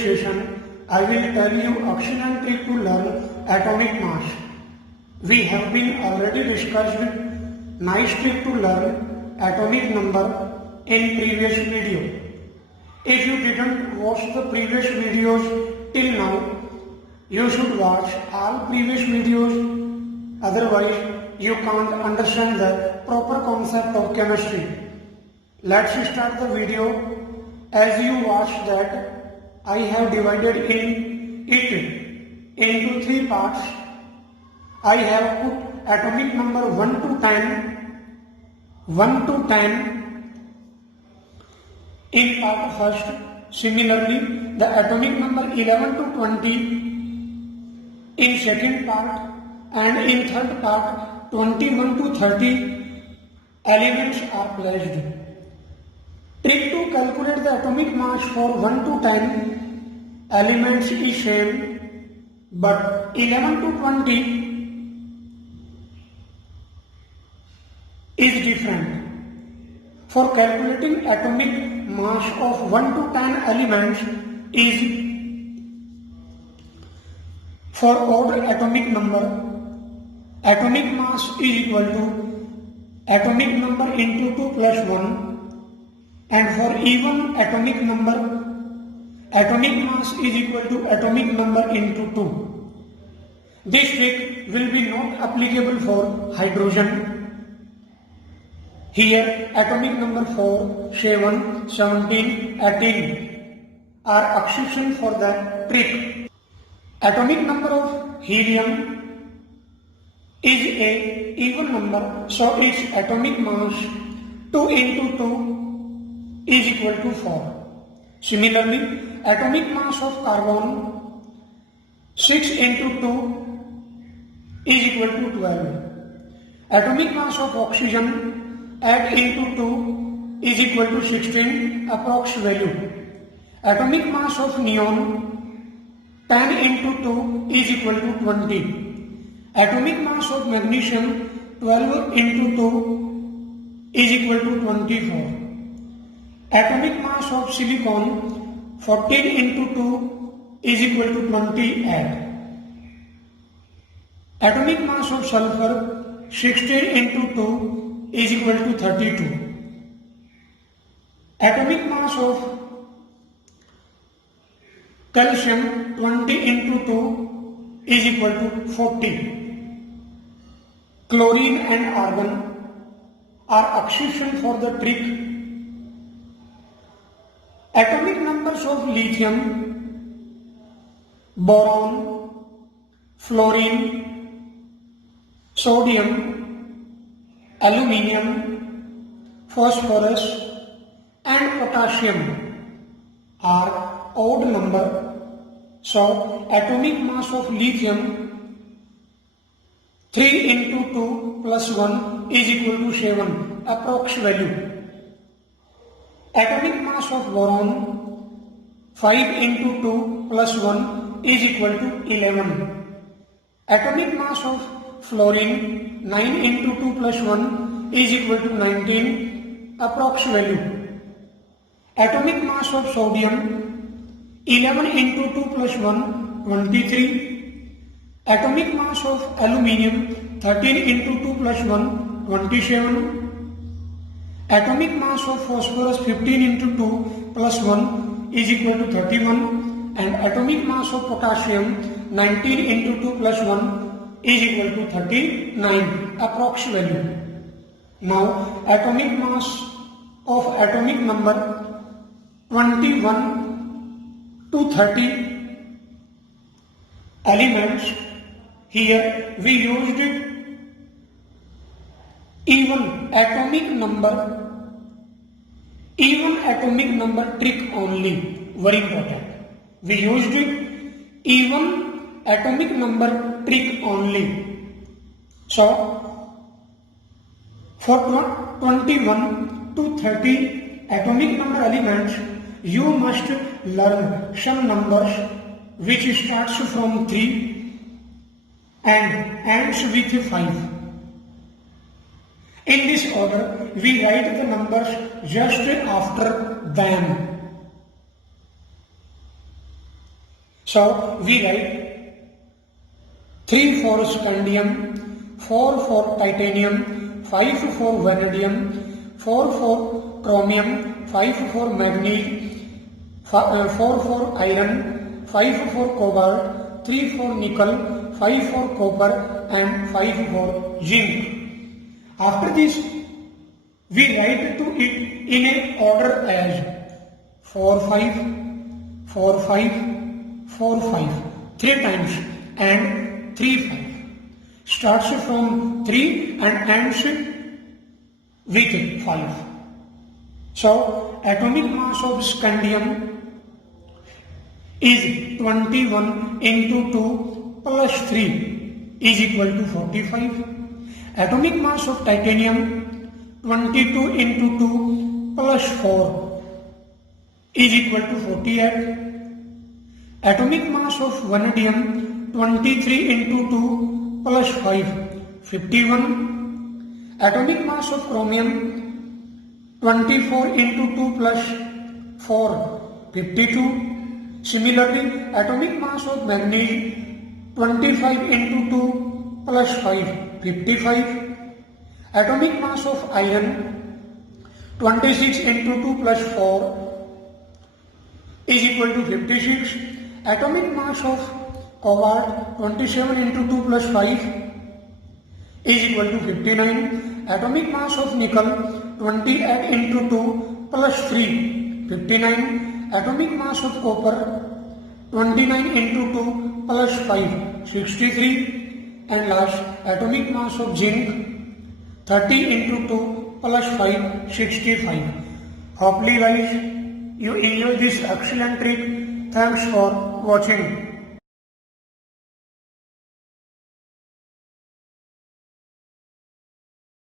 session, I will tell you action and trick to learn atomic mass. We have been already discussed nice trick to learn atomic number in previous video. If you didn't watch the previous videos till now, you should watch all previous videos, otherwise you can't understand the proper concept of chemistry. Let's start the video. As you watch that, I have divided it into 3 parts. I have put atomic number 1 to 10 in part first. Similarly, the atomic number 11 to 20 in second part, and in third part 21 to 30 elements are placed. Trick to calculate the atomic mass for 1 to 10 elements is same, but 11 to 20 is different. For calculating atomic mass of 1 to 10 elements is for odd atomic number, atomic mass is equal to atomic number into 2 plus 1, and for even atomic number, atomic mass is equal to atomic number into 2. This trick will be not applicable for hydrogen. Here atomic number 4, 7, 17, 18 are exception for the trick. Atomic number of helium is a even number, so its atomic mass 2 into 2 is equal to 4. Similarly, atomic mass of carbon 6 into 2 is equal to 12. Atomic mass of oxygen 8 into 2 is equal to 16, approx value. Atomic mass of neon 10 into 2 is equal to 20. Atomic mass of magnesium 12 into 2 is equal to 24. Atomic mass of silicon 14 into 2 is equal to 28. Atomic mass of sulfur 16 into 2 is equal to 32. Atomic mass of calcium 20 into 2 is equal to 40. Chlorine and argon are exception for the trick. Atomic numbers of lithium, boron, fluorine, sodium, aluminium, phosphorus and potassium are odd number. So atomic mass of lithium 3 into 2 plus 1 is equal to 7, approx value. Atomic mass of boron 5 into 2 plus 1 is equal to 11. Atomic mass of fluorine 9 into 2 plus 1 is equal to 19, approx value. Atomic mass of sodium 11 into 2 plus 1, 23. Atomic mass of aluminium 13 into 2 plus 1, 27. Atomic mass of phosphorus 15 into 2 plus 1 is equal to 31, and atomic mass of potassium 19 into 2 plus 1 is equal to 39, approx value. Now atomic mass of atomic number 21 to 30 elements. Here we used even atomic number trick only, very important. We used even atomic number trick only. So for 21 to 30 atomic number elements, you must learn some numbers which starts from 3 and ends with 5. In this order, we write the numbers just after them. So we write 3 for scandium, 4 for titanium, 5 for vanadium, 4 for chromium, 5 for manganese, 4 for iron, 5 for cobalt, 3 for nickel, 5 for copper and 5 for zinc. After this, we write to it in a order as 4 5 4 5 4 5 3 times and 3 5. Starts from 3 and ends with 5. So atomic mass of scandium is 21 into 2 plus 3 is equal to 45. Atomic mass of titanium 22 into 2 plus 4 is equal to 48. Atomic mass of vanadium 23 into 2 plus 5 51. Atomic mass of chromium 24 into 2 plus 4 52. Similarly, atomic mass of manganese 25 into 2 plus 5 55. Atomic mass of iron 26 into 2 plus 4 is equal to 56. Atomic mass of cobalt 27 into 2 plus 5 is equal to 59. Atomic mass of nickel 28 into 2 plus 3 59. Atomic mass of copper 29 into 2 plus 5 63. And last, atomic mass of zinc 30 into 2 plus 5 65. Hopefully guys you enjoy this excellent trick. Thanks for watching.